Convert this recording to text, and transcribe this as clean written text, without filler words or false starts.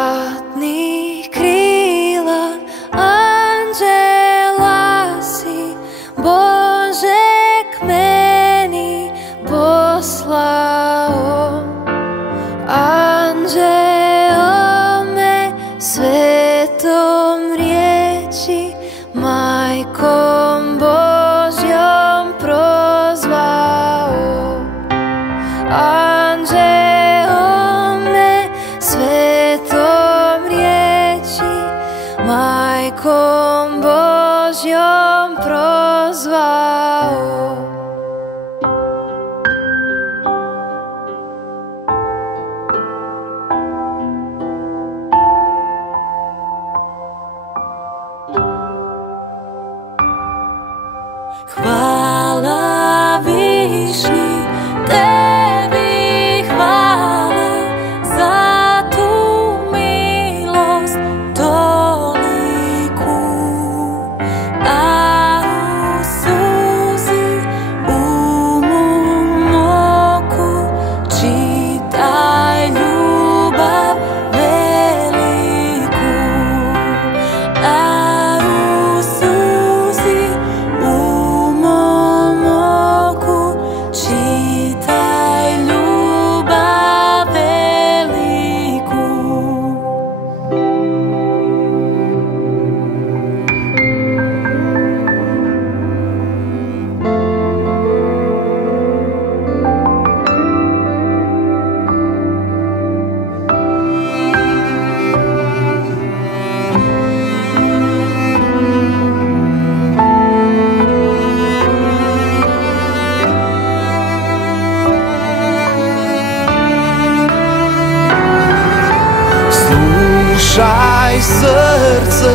zlatných krílach anžela si, Bože, kmeny poslal. Anželome svetom rieči, Majkom Božjom prozval. Anželome svetom rieči, Majkom Božjom prozval. Chvála vyšni, Tebi chvála za tú milosť tolikú. A slzy umom oku, čítaj ľúbav veľkú. A slzy umom oku, čítaj ľúbav veľkú. Slúšaj srdce,